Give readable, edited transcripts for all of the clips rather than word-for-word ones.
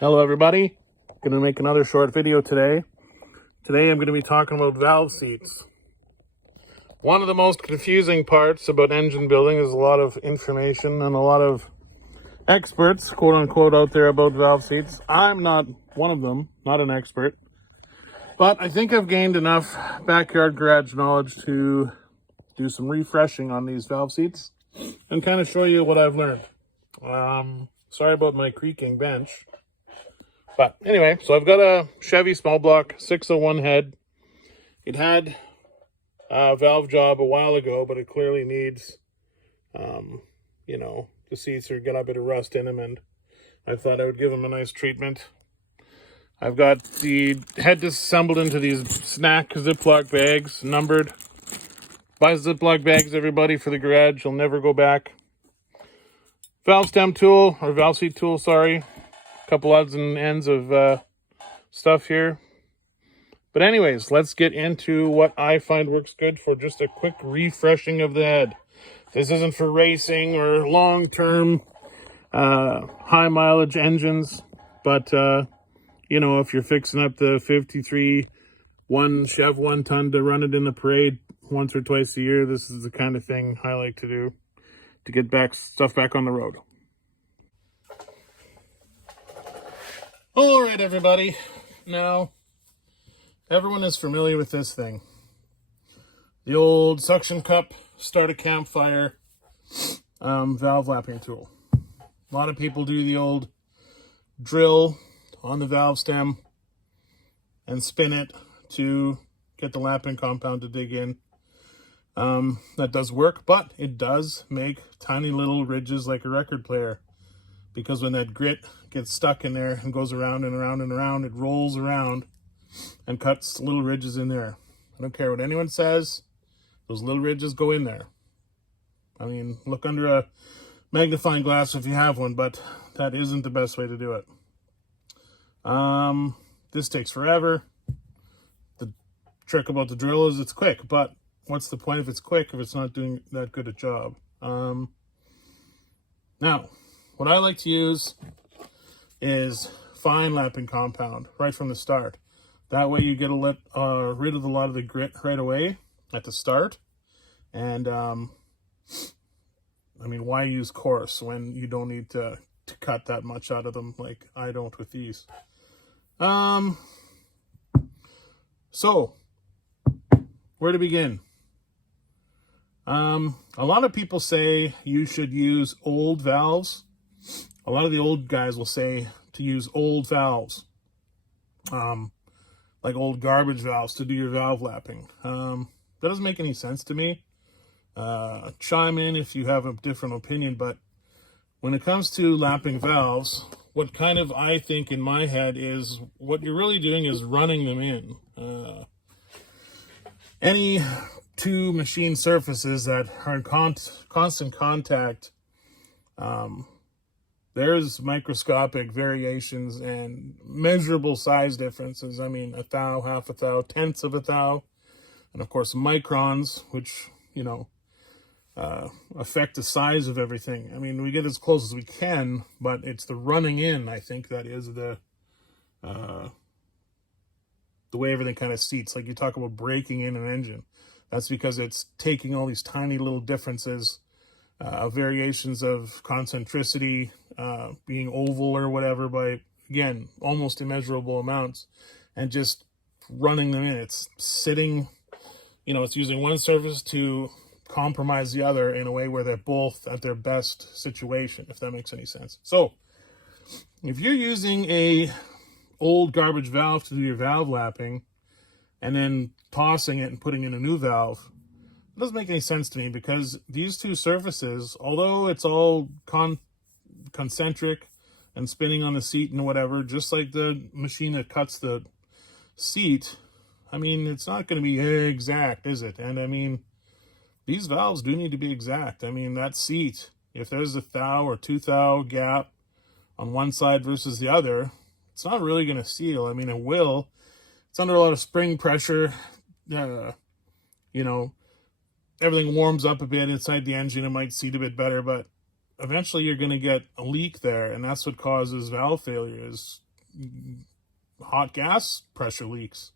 Hello everybody, going to make another short video today. Today I'm going to be talking about valve seats. One of the most confusing parts about engine building is a lot of information and a lot of experts, quote unquote, out there about valve seats. I'm not one of them, not an expert, but I think I've gained enough backyard garage knowledge to do some refreshing on these valve seats and kind of show you what I've learned. Sorry about my creaking bench. But anyway, so I've got a Chevy small block 601 head. It had a valve job a while ago, but it clearly needs, the seats are got a bit of rust in them, and I thought I would give them a nice treatment. I've got the head disassembled into these snack Ziploc bags, numbered. Buy Ziploc bags, everybody, for the garage. You'll never go back. Valve stem tool, or valve seat tool, sorry. Couple odds and ends of stuff here. But anyways, let's get into what I find works good for just a quick refreshing of the head. This isn't for racing or long-term high mileage engines, but if you're fixing up the 53 Chev 1 ton to run it in the parade once or twice a year, this is the kind of thing I like to do to get stuff back on the road. All right, everybody. Now, everyone is familiar with this thing. The old suction cup, start a campfire valve lapping tool. A lot of people do the old drill on the valve stem and spin it to get the lapping compound to dig in. That does work, but it does make tiny little ridges like a record player. Because when that grit gets stuck in there and goes around and around and around, it rolls around and cuts little ridges in there. I don't care what anyone says, those little ridges go in there. I mean, look under a magnifying glass if you have one, but that isn't the best way to do it. This takes forever. The trick about the drill is it's quick, but what's the point if it's quick if it's not doing that good a job? Now, what I like to use is fine lapping compound right from the start. That way you get rid of a lot of the grit right away at the start. And, why use coarse when you don't need to cut that much out of them like I don't with these? So, where to begin? A lot of people say you should use old valves. A lot of the old guys will say to use old valves, like old garbage valves to do your valve lapping. That doesn't make any sense to me. Chime in if you have a different opinion, but when it comes to lapping valves, what kind of I think in my head is what you're really doing is running them in. Any two machine surfaces that are in constant contact, there's microscopic variations and measurable size differences. I mean, a thou, half a thou, tenths of a thou, and of course microns, which, affect the size of everything. I mean, we get as close as we can, but it's the running in, I think, that is the way everything kind of seats. Like you talk about breaking in an engine. That's because it's taking all these tiny little differences, variations of concentricity, being oval or whatever by, again, almost immeasurable amounts, and just running them in. It's sitting, it's using one surface to compromise the other in a way where they're both at their best situation, if that makes any sense. So, if you're using a old garbage valve to do your valve lapping, and then tossing it and putting in a new valve, it doesn't make any sense to me, because these two surfaces, although it's all concentric and spinning on the seat and whatever, just like the machine that cuts the seat, it's not going to be exact, is it? And these valves do need to be exact. That seat, if there's a thou or 2 thou gap on one side versus the other, it's not really going to seal. It will. It's under a lot of spring pressure. Everything warms up a bit inside the engine. It might seat a bit better, but eventually you're going to get a leak there, and that's what causes valve failure, is hot gas pressure leaks.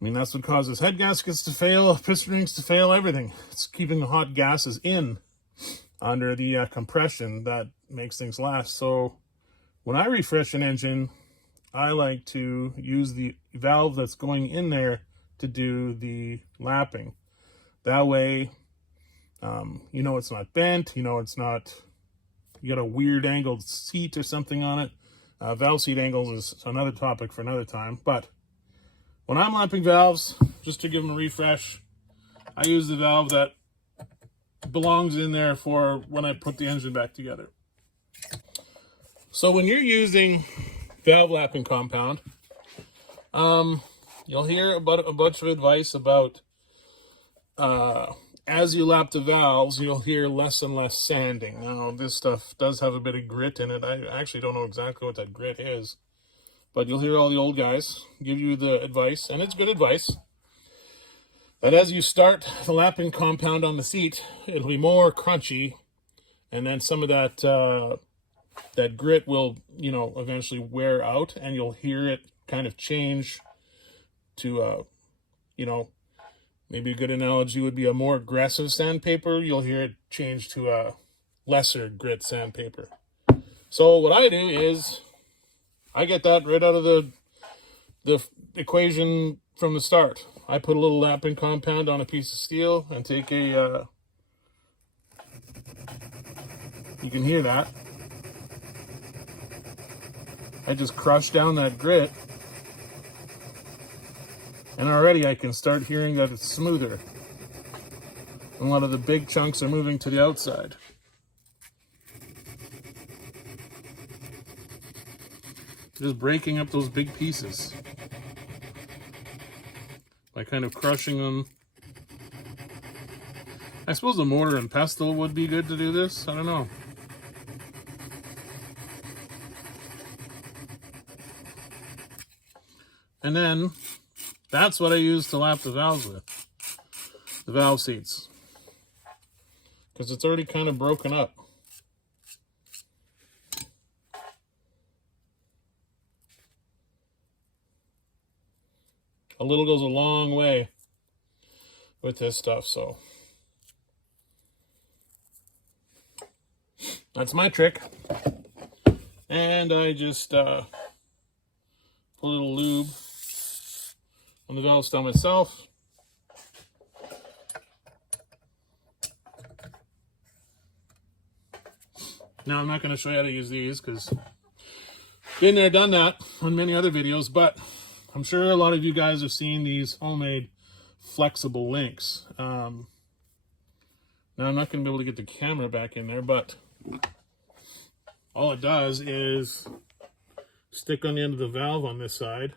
I mean, that's what causes head gaskets to fail, piston rings to fail, everything. It's keeping the hot gases in under the compression that makes things last. So when I refresh an engine, I like to use the valve that's going in there to do the lapping. That way, you know it's not bent, you know it's not, you got a weird angled seat or something on it. Valve seat angles is another topic for another time, but when I'm lapping valves, just to give them a refresh, I use the valve that belongs in there for when I put the engine back together. So when you're using valve lapping compound, you'll hear about a bunch of advice about as you lap the valves, you'll hear less and less sanding. Now, this stuff does have a bit of grit in it. I actually don't know exactly what that grit is, but you'll hear all the old guys give you the advice, and it's good advice, that as you start the lapping compound on the seat, it'll be more crunchy, and then some of that that grit will, you know, eventually wear out, and you'll hear it kind of change to, you know, maybe a good analogy would be a more aggressive sandpaper. You'll hear it change to a lesser grit sandpaper. So what I do is I get that right out of the equation from the start. I put a little lapping compound on a piece of steel and take a, you can hear that. I just crush down that grit, and already I can start hearing that it's smoother. A lot of the big chunks are moving to the outside. Just breaking up those big pieces by kind of crushing them. I suppose a mortar and pestle would be good to do this. I don't know. And then that's what I use to lap the valves with, the valve seats, because it's already kind of broken up. A little goes a long way with this stuff, so that's my trick. And I just put a little lube on the valve stem itself. Now I'm not going to show you how to use these because been there, done that on many other videos, but I'm sure a lot of you guys have seen these homemade flexible links. Now I'm not going to be able to get the camera back in there, but all it does is stick on the end of the valve on this side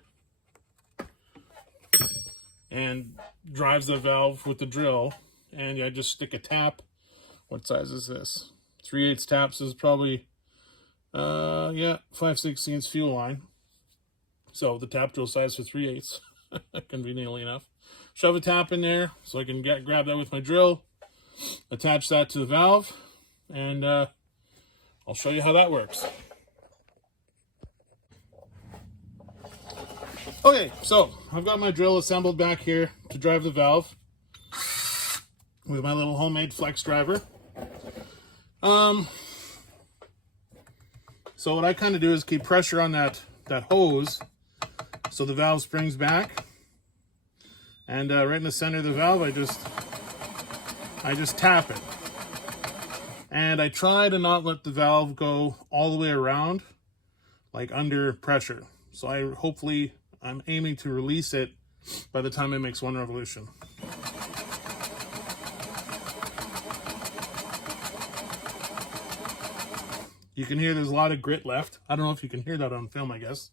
and drives the valve with the drill, and I just stick a tap. What size is this? 3/8 taps is probably, yeah, 5/16 fuel line. So the tap drill size for 3/8, conveniently enough. Shove a tap in there so I can grab that with my drill, attach that to the valve, and I'll show you how that works. Okay, so I've got my drill assembled back here to drive the valve with my little homemade flex driver. So what I kind of do is keep pressure on that hose so the valve springs back, and right in the center of the valve I just tap it, and I try to not let the valve go all the way around, like under pressure. So I'm aiming to release it by the time it makes one revolution. You can hear there's a lot of grit left. I don't know if you can hear that on film, I guess,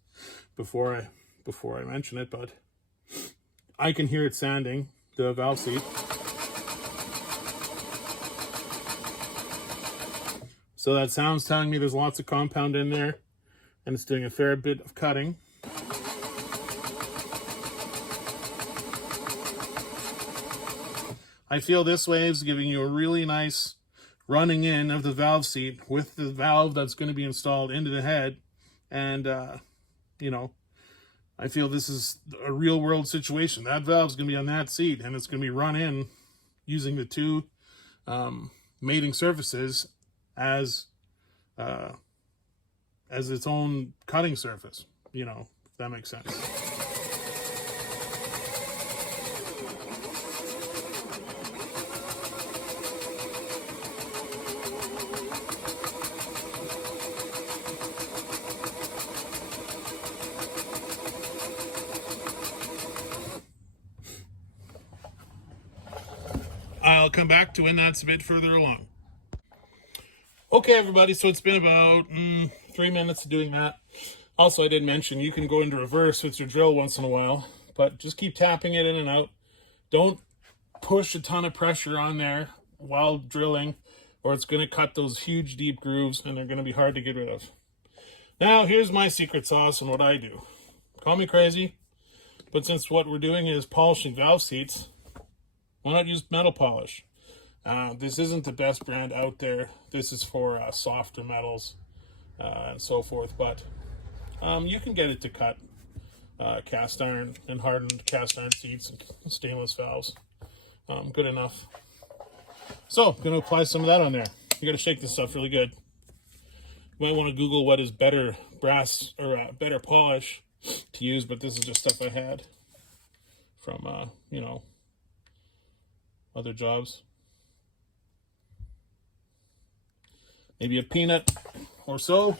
before I mention it, but I can hear it sanding the valve seat. So that sound's telling me there's lots of compound in there, and it's doing a fair bit of cutting. I feel this way is giving you a really nice running in of the valve seat with the valve that's going to be installed into the head, and you know, I feel this is a real world situation. That valve's going to be on that seat, and it's going to be run in using the two mating surfaces as its own cutting surface, you know, if that makes sense. I'll come back to when that's a bit further along. Okay, everybody, so it's been about 3 minutes of doing that. Also, I did mention you can go into reverse with your drill once in a while, but just keep tapping it in and out. Don't push a ton of pressure on there while drilling, or it's going to cut those huge deep grooves, and they're going to be hard to get rid of. Now, here's my secret sauce and what I do. Call me crazy, but since what we're doing is polishing valve seats, why not use metal polish? This isn't the best brand out there. This is for softer metals and so forth, but you can get it to cut cast iron and hardened cast iron seats and stainless valves. Good enough. So, I'm going to apply some of that on there. You got to shake this stuff really good. You might want to Google what is better brass or better polish to use, but this is just stuff I had from, you know, other jobs. Maybe a peanut or so.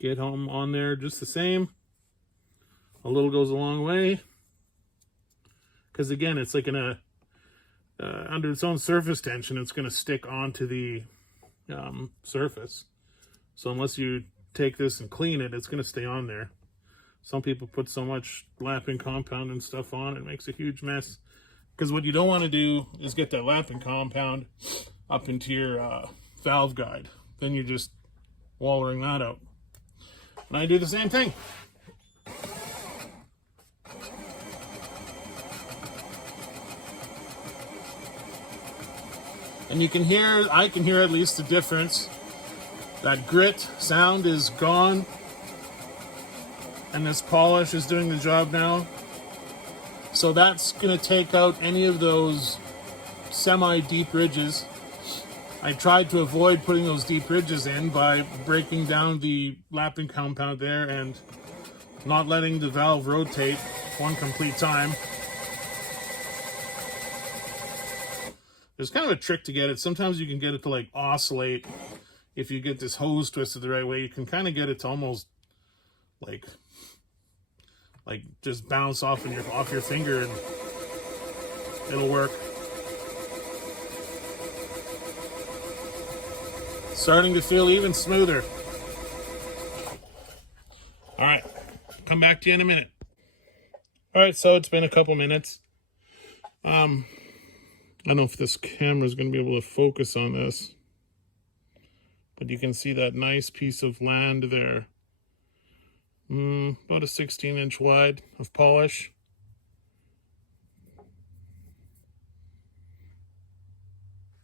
Get home on there just the same. A little goes a long way. Because again, it's like under its own surface tension, it's going to stick onto the surface. So unless you take this and clean it, it's going to stay on there. Some people put so much lapping compound and stuff on, it makes a huge mess. Because what you don't want to do is get that lapping compound up into your valve guide. Then you're just wallering that out. And I do the same thing. And you can hear, I can hear at least the difference. That grit sound is gone. And this polish is doing the job now. So that's going to take out any of those semi-deep ridges. I tried to avoid putting those deep ridges in by breaking down the lapping compound there and not letting the valve rotate one complete time. There's kind of a trick to get it. Sometimes you can get it to like oscillate. If you get this hose twisted the right way, you can kind of get it to almost like just bounce off your finger, and it'll work. Starting to feel even smoother. All right, come back to you in a minute. All right, so it's been a couple minutes. I don't know if this camera is going to be able to focus on this, but you can see that nice piece of land there. About a 16-inch wide of polish.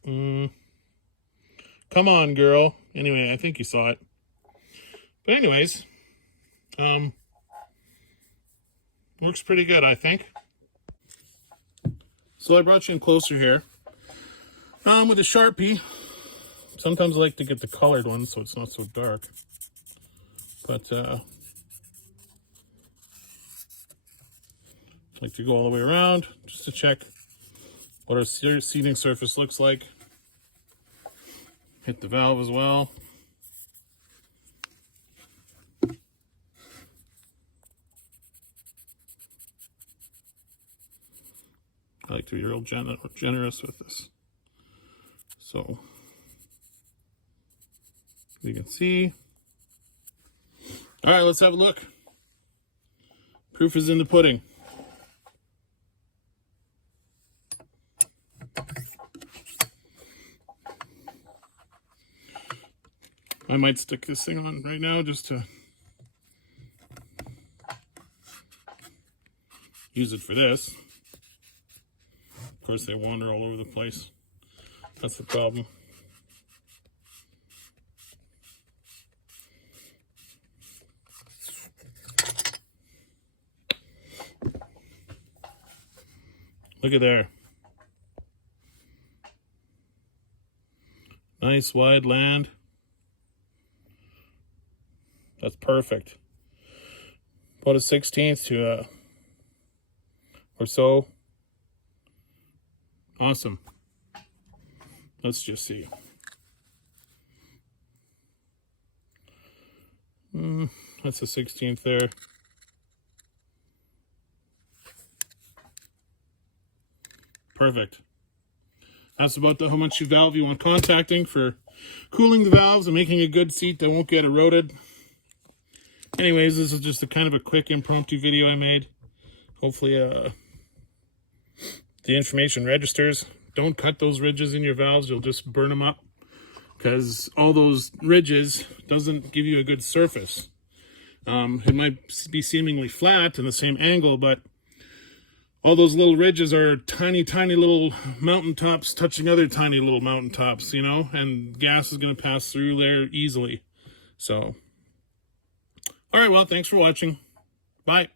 Come on, girl. Anyway, I think you saw it. But anyways, works pretty good, I think. So I brought you in closer here. With a Sharpie. Sometimes I like to get the colored one so it's not so dark. But like to go all the way around just to check what our seating surface looks like. Hit the valve as well. I like to be real generous with this. So you can see. All right, let's have a look. Proof is in the pudding. I might stick this thing on right now just to use it for this. Of course, they wander all over the place. That's the problem. Look at there. Nice wide land. That's perfect. About a 1/16 to or so. Awesome. Let's just see. That's a 1/16 there. Perfect. That's about how much valve you want contacting for cooling the valves and making a good seat that won't get eroded. Anyways, this is just a kind of a quick impromptu video I made. Hopefully the information registers. Don't cut those ridges in your valves. You'll just burn them up, because all those ridges doesn't give you a good surface. It might be seemingly flat in the same angle, but all those little ridges are tiny, tiny little mountaintops touching other tiny little mountaintops, you know, and gas is going to pass through there easily. So, all right, well, thanks for watching. Bye.